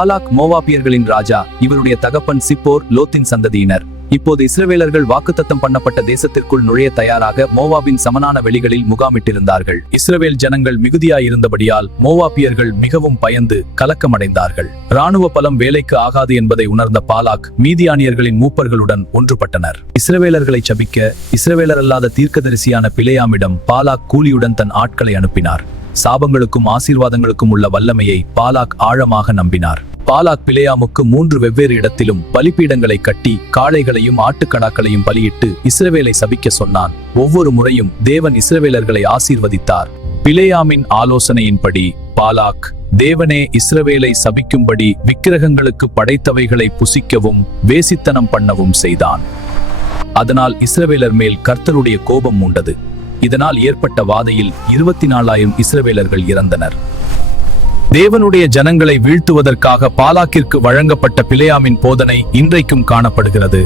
பாலாக் மோவாபியர்களின் ராஜா. இவருடைய தகப்பன் சிப்போர் லோத்தின் சந்ததியினர். இப்போது இஸ்ரவேலர்கள் வாக்குத்தத்தம் பண்ணப்பட்ட தேசத்திற்குள் நுழைய தயாராக மோவாபின் சமனான வெளிகளில் முகாமிட்டிருந்தார்கள். இஸ்ரவேல் ஜனங்கள் மிகுதியாயிருந்தபடியால் மோவாபியர்கள் மிகவும் பயந்து கலக்கமடைந்தார்கள். இராணுவ பலம் வேலைக்கு ஆகாது என்பதை உணர்ந்த பாலாக் மீதியானியர்களின் மூப்பர்களுடன் ஒன்றுபட்டனர். இஸ்ரவேலர்களை சபிக்க இஸ்ரவேலரல்லாத தீர்க்கதரிசியான பிலேயாமிடம் பாலாக் கூலியுடன் தன் ஆட்களை அனுப்பினார். சாபங்களுக்கும் ஆசீர்வாதங்களுக்கும் உள்ள வல்லமையை பாலாக் ஆழமாக நம்பினார். பாலாக் பிலேயாமுக்கு 3 வெவ்வேறு இடத்திலும் பலிபீடங்களை கட்டி காளைகளையும் ஆட்டுக்கடாக்களையும் பலியிட்டு இஸ்ரவேலை சபிக்க சொன்னான். ஒவ்வொரு முறையும் தேவன் இஸ்ரவேலர்களை ஆசீர்வதித்தார். பிலேயாமின் ஆலோசனையின்படி பாலாக் தேவனே இஸ்ரவேலை சபிக்கும்படி விக்கிரகங்களுக்கு படைத்தவைகளை புசிக்கவும் வேசித்தனம் பண்ணவும் செய்தான். அதனால் இஸ்ரவேலர் மேல் கர்த்தருடைய கோபம் உண்டது. இதனால் ஏற்பட்ட வாதையில் 24,000 இஸ்ரவேலர்கள் இறந்தனர். தேவனுடைய ஜனங்களை வீழ்த்துவதற்காக பாலாக்கிற்கு வழங்கப்பட்ட பிலேயாமின் போதனை இன்றைக்கும் காணப்படுகிறது.